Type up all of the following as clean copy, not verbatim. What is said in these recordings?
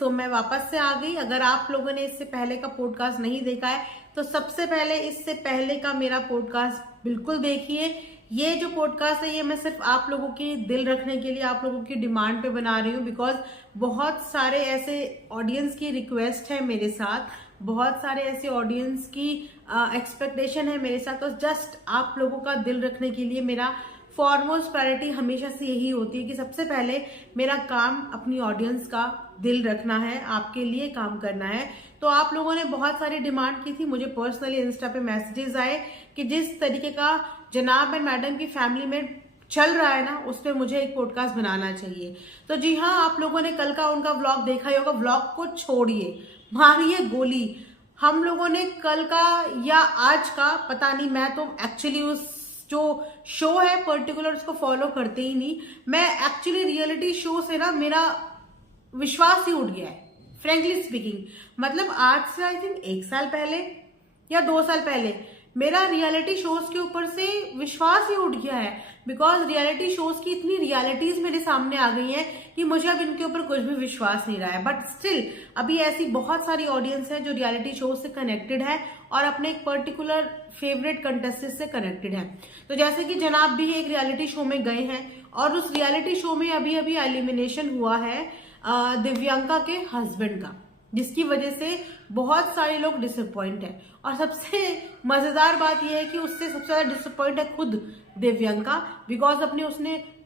तो मैं वापस से आ गई। अगर आप लोगों ने इससे पहले का पॉडकास्ट नहीं देखा है तो सबसे पहले इससे पहले का मेरा पॉडकास्ट बिल्कुल देखिए। ये जो पॉडकास्ट है ये मैं सिर्फ आप लोगों की दिल रखने के लिए, आप लोगों की डिमांड पे बना रही हूँ, बिकॉज बहुत सारे ऐसे ऑडियंस की रिक्वेस्ट है मेरे साथ, बहुत सारे ऐसे ऑडियंस की एक्सपेक्टेशन है मेरे साथ। तो जस्ट आप लोगों का दिल रखने के लिए मेरा फॉरमोस्ट प्रायोरिटी हमेशा से यही होती है कि सबसे पहले मेरा काम अपनी ऑडियंस का दिल रखना है, आपके लिए काम करना है। तो आप लोगों ने बहुत सारी डिमांड की थी, मुझे पर्सनली इंस्टा पे मैसेजेस आए कि जिस तरीके का जनाब एंड मैडम की फैमिली में चल रहा है ना, उस पर मुझे एक पॉडकास्ट बनाना चाहिए। तो जी हाँ, आप लोगों ने कल का उनका व्लॉग देखा ही होगा। व्लॉग को छोड़िए, मारिए गोली। हम लोगों ने कल का या आज का पता नहीं, मैं तो एक्चुअली उस जो शो है पर्टिकुलर उसको फॉलो करते ही नहीं। मैं एक्चुअली रियलिटी शो से ना मेरा विश्वास ही उठ गया है, फ्रेंकली स्पीकिंग। मतलब आज से आई थिंक 1 साल पहले या 2 साल पहले मेरा रियलिटी शोज के ऊपर से विश्वास ही उठ गया है, बिकॉज रियलिटी शोज की इतनी रियलिटीज मेरे सामने आ गई हैं कि मुझे अब इनके ऊपर कुछ भी विश्वास नहीं रहा है। बट स्टिल अभी ऐसी बहुत सारी ऑडियंस है जो रियलिटी शो से कनेक्टेड है और अपने एक पर्टिकुलर फेवरेट कंटेस्टेंट से कनेक्टेड है। तो जैसे कि जनाब भी एक रियलिटी शो में गए हैं और उस रियलिटी शो में अभी अभी एलिमिनेशन हुआ है दिव्यांका के हस्बैंड का, जिसकी वजह से बहुत सारे लोग डिसअपॉइंट है। और सबसे मजेदार बात यह है कि उससे सबसे ज्यादा डिसअपॉइंट है खुद दिव्यांका, बिकॉज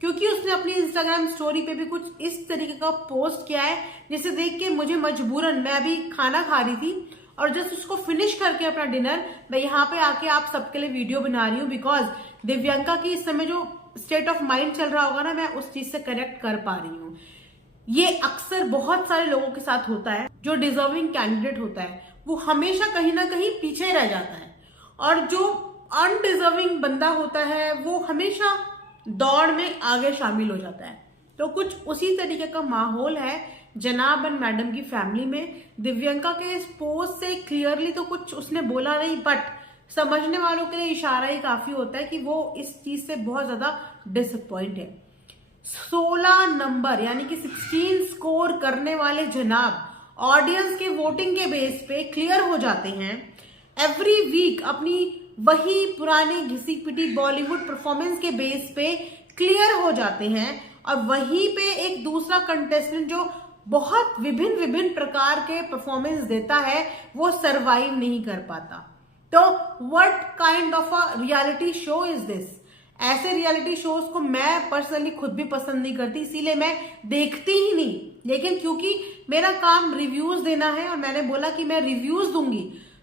क्योंकि उसने अपनी इंस्टाग्राम स्टोरी पे भी कुछ इस तरीके का पोस्ट किया है जिसे देख के मुझे मजबूरन, मैं अभी खाना खा रही थी और जस्ट उसको फिनिश करके अपना डिनर मैं यहाँ पे आके आप सबके लिए वीडियो बना रही हूँ, बिकॉज दिव्यांका की इस समय जो स्टेट ऑफ माइंड चल रहा होगा ना, मैं उस चीज से कनेक्ट कर पा रही हूँ। ये अक्सर बहुत सारे लोगों के साथ होता है, जो डिजर्विंग कैंडिडेट होता है वो हमेशा कहीं ना कहीं पीछे रह जाता है, और जो अनडिजर्विंग बंदा होता है वो हमेशा दौड़ में आगे शामिल हो जाता है। तो कुछ उसी तरीके का माहौल है जनाब एंड मैडम की फैमिली में। दिव्यांका के इस पोस्ट से क्लियरली तो कुछ उसने बोला नहीं, बट समझने वालों के लिए इशारा ही काफी होता है कि वो इस चीज से बहुत ज्यादा डिसअपॉइंट है। 16 नंबर यानी कि 16 स्कोर करने वाले जनाब ऑडियंस के वोटिंग के बेस पे क्लियर हो जाते हैं। एवरी वीक अपनी वही पुरानी घिसी पिटी बॉलीवुड परफॉर्मेंस के बेस पे क्लियर हो जाते हैं, और वहीं पे एक दूसरा कंटेस्टेंट जो बहुत विभिन्न प्रकार के परफॉर्मेंस देता है वो सरवाइव नहीं कर पाता। तो what kind of a reality show is this? ऐसे रियलिटी शोज को मैं पर्सनली खुद भी पसंद नहीं करती, इसीलिए मैं देखती ही नहीं। लेकिन क्योंकि मेरा काम रिव्यूज देना है और मैंने बोला कि मैं रिव्यूज दूंगी,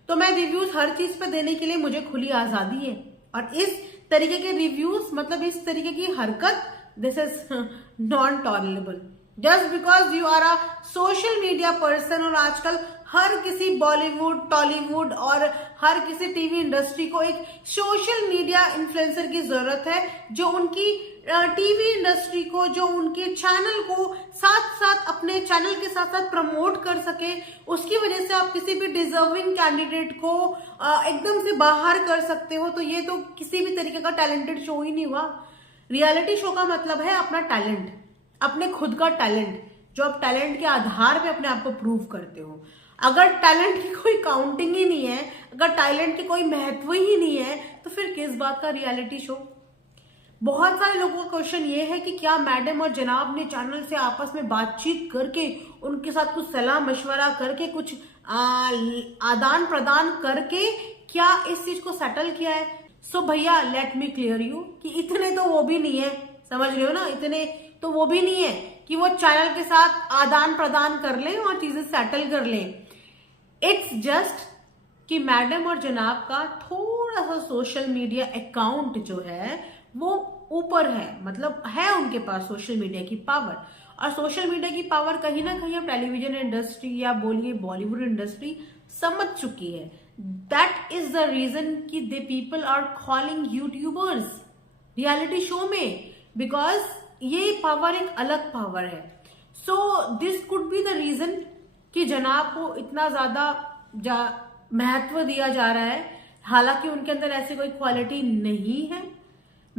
तो मैं रिव्यूज हर चीज पे देने के लिए मुझे खुली आजादी है। और इस तरीके के रिव्यूज, मतलब इस तरीके की हरकत, this is non tolerable. Just because you are a social media person, और आजकल हर किसी बॉलीवुड, टॉलीवुड और हर किसी टीवी इंडस्ट्री को एक सोशल मीडिया इन्फ्लुएंसर की जरूरत है, जो उनकी टीवी इंडस्ट्री को, जो उनके चैनल को साथ साथ अपने चैनल के साथ साथ प्रमोट कर सके। उसकी वजह से आप किसी भी डिजर्विंग कैंडिडेट को एकदम से बाहर कर सकते हो। तो ये तो किसी भी तरीके का टैलेंटेड शो ही नहीं हुआ। रियलिटी शो का मतलब है अपना टैलेंट, अपने खुद का टैलेंट, जो आप टैलेंट के आधार पे अपने आप को प्रूव करते हो। अगर टैलेंट की कोई काउंटिंग ही नहीं है, अगर टैलेंट की कोई महत्व ही नहीं है, तो फिर किस बात का रियलिटी शो? बहुत सारे लोगों का क्वेश्चन ये है कि क्या मैडम और जनाब ने चैनल से आपस में बातचीत करके, उनके साथ कुछ सलाह मशवरा करके, कुछ आदान प्रदान करके क्या इस चीज को सेटल किया है? सो भैया, लेट मी क्लियर यू कि इतने तो वो भी नहीं है, समझ रहे हो ना, इतने तो वो भी नहीं है कि वो चैनल के साथ आदान प्रदान कर लें और चीजें सेटल कर लें। इट्स जस्ट कि मैडम और जनाब का थोड़ा सा सोशल मीडिया अकाउंट जो है वो ऊपर है, मतलब है उनके पास सोशल मीडिया की पावर। और सोशल मीडिया की पावर कहीं ना कहीं अब टेलीविजन इंडस्ट्री या बोलिए बॉलीवुड इंडस्ट्री समझ चुकी है। दैट इज द रीजन कि they people are calling YouTubers reality show में, बिकॉज ये पावर एक अलग पावर है। So this could be the reason कि जनाब को इतना ज्यादा महत्व दिया जा रहा है, हालांकि उनके अंदर ऐसी कोई क्वालिटी नहीं है।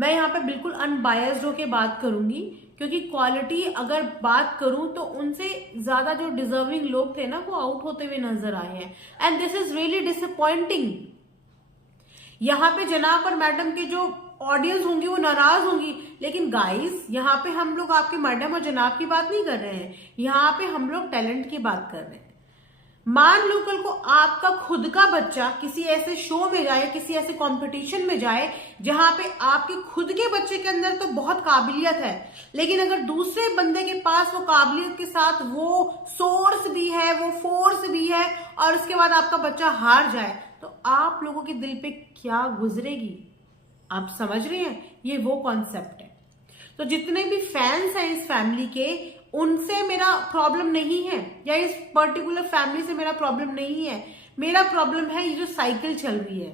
मैं यहाँ पे बिल्कुल अनबायस्ड होके बात करूंगी, क्योंकि क्वालिटी अगर बात करूं तो उनसे ज्यादा जो डिजर्विंग लोग थे ना वो आउट होते हुए नजर आए हैं, and this is really disappointing. यहाँ पे जनाब और मैडम के जो ऑडियंस होंगी वो नाराज होंगी, लेकिन गाइस यहाँ पे हम लोग आपके मैडम और जनाब की बात नहीं कर रहे हैं, यहाँ पे हम लोग टैलेंट की बात कर रहे हैं। मान लो कल को आपका खुद का बच्चा किसी ऐसे शो में जाए, किसी ऐसे कंपटीशन में जाए जहां पे आपके खुद के बच्चे के अंदर तो बहुत काबिलियत है, लेकिन अगर दूसरे बंदे के पास वो काबिलियत के साथ वो सोर्स भी है, वो फोर्स भी है, और उसके बाद आपका बच्चा हार जाए, तो आप लोगों के दिल पे क्या गुजरेगी? आप समझ रहे हैं? ये वो कॉन्सेप्ट है। तो जितने भी फैंस हैं इस फैमिली के, उनसे मेरा प्रॉब्लम नहीं है, या इस पर्टिकुलर फैमिली से मेरा प्रॉब्लम नहीं है। मेरा प्रॉब्लम है ये जो साइकिल चल रही है,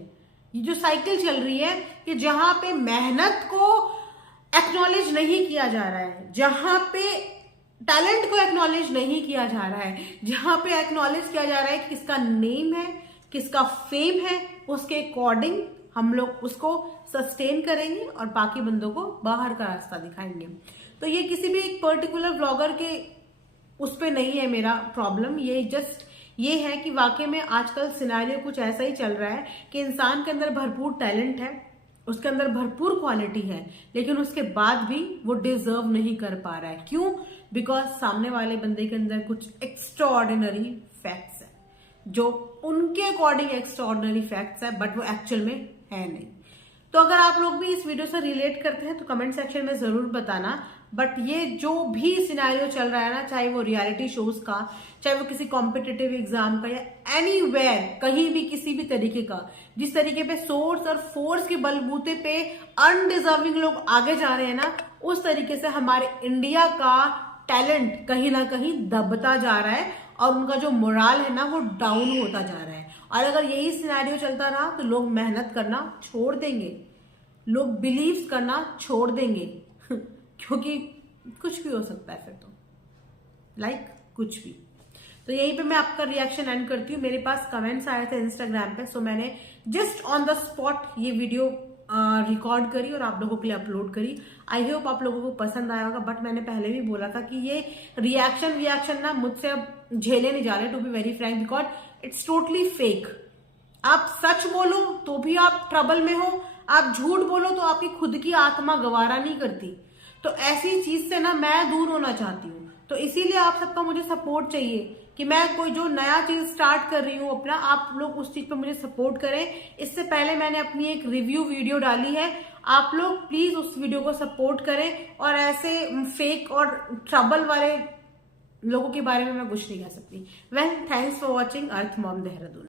ये जो साइकिल चल रही है कि जहां पे मेहनत को एक्नॉलेज नहीं किया जा रहा है, जहां पे टैलेंट को एक्नॉलेज नहीं किया जा रहा है, जहां पे एक्नॉलेज किया जा रहा है कि किसका नेम है, किसका फेम है, उसके अकॉर्डिंग हम लोग उसको सस्टेन करेंगे और बाकी बंदों को बाहर का रास्ता दिखाएंगे। तो ये किसी भी एक पर्टिकुलर ब्लॉगर के उस पे नहीं है मेरा प्रॉब्लम, ये जस्ट ये है कि वाकई में आजकल सिनेरियो कुछ ऐसा ही चल रहा है कि इंसान के अंदर भरपूर टैलेंट है, उसके अंदर भरपूर क्वालिटी है, लेकिन उसके बाद भी वो डिजर्व नहीं कर पा रहा है। क्यों? बिकॉज सामने वाले बंदे के अंदर कुछ एक्स्ट्राऑर्डिनरी फैक्ट्स है, जो उनके अकॉर्डिंग एक्स्ट्राऑर्डिनरी फैक्ट्स है, बट वो एक्चुअल में है नहीं। तो अगर आप लोग भी इस वीडियो से रिलेट करते हैं तो कमेंट सेक्शन में जरूर बताना। बट ये जो भी सिनेरियो चल रहा है ना, चाहे वो रियलिटी शोज का, चाहे वो किसी कॉम्पिटिटिव एग्जाम का, या एनीवेयर कहीं भी किसी भी तरीके का, जिस तरीके पे सोर्स और फोर्स के बलबूते पे अनडिजर्विंग लोग आगे जा रहे हैं ना, उस तरीके से हमारे इंडिया का टैलेंट कहीं ना कहीं दबता जा रहा है, और उनका जो मोराल है ना वो डाउन होता जा रहा है। और अगर यही सिनेरियो चलता रहा तो लोग मेहनत करना छोड़ देंगे, लोग बिलीव करना छोड़ देंगे क्योंकि कुछ भी हो सकता है फिर तो, लाइक कुछ भी। तो यहीं पे मैं आपका रिएक्शन एंड करती हूँ। मेरे पास कमेंट्स आए थे इंस्टाग्राम पे, सो मैंने जस्ट ऑन द स्पॉट ये वीडियो रिकॉर्ड करी और आप लोगों के लिए अपलोड करी। आई होप आप लोगों को पसंद आया होगा। बट मैंने पहले भी बोला था कि ये रिएक्शन ना मुझसे अब झेले नहीं जा रहे, to be very frank, because it's totally fake. आप सच बोलो तो भी आप ट्रबल में हो, आप झूठ बोलो तो आपकी खुद की आत्मा गवारा नहीं करती। तो ऐसी चीज से ना मैं दूर होना चाहती हूँ। तो इसीलिए आप सबका मुझे सपोर्ट चाहिए कि मैं कोई जो नया चीज स्टार्ट कर रही हूँ अपना, आप लोग उस चीज पे मुझे सपोर्ट करें। इससे पहले मैंने अपनी एक रिव्यू वीडियो डाली है, आप लोग प्लीज उस वीडियो को सपोर्ट करें। और ऐसे फेक और ट्रबल वाले लोगों के बारे में मैं कुछ नहीं कह सकती। Well, thanks for watching earth mom Dehradun.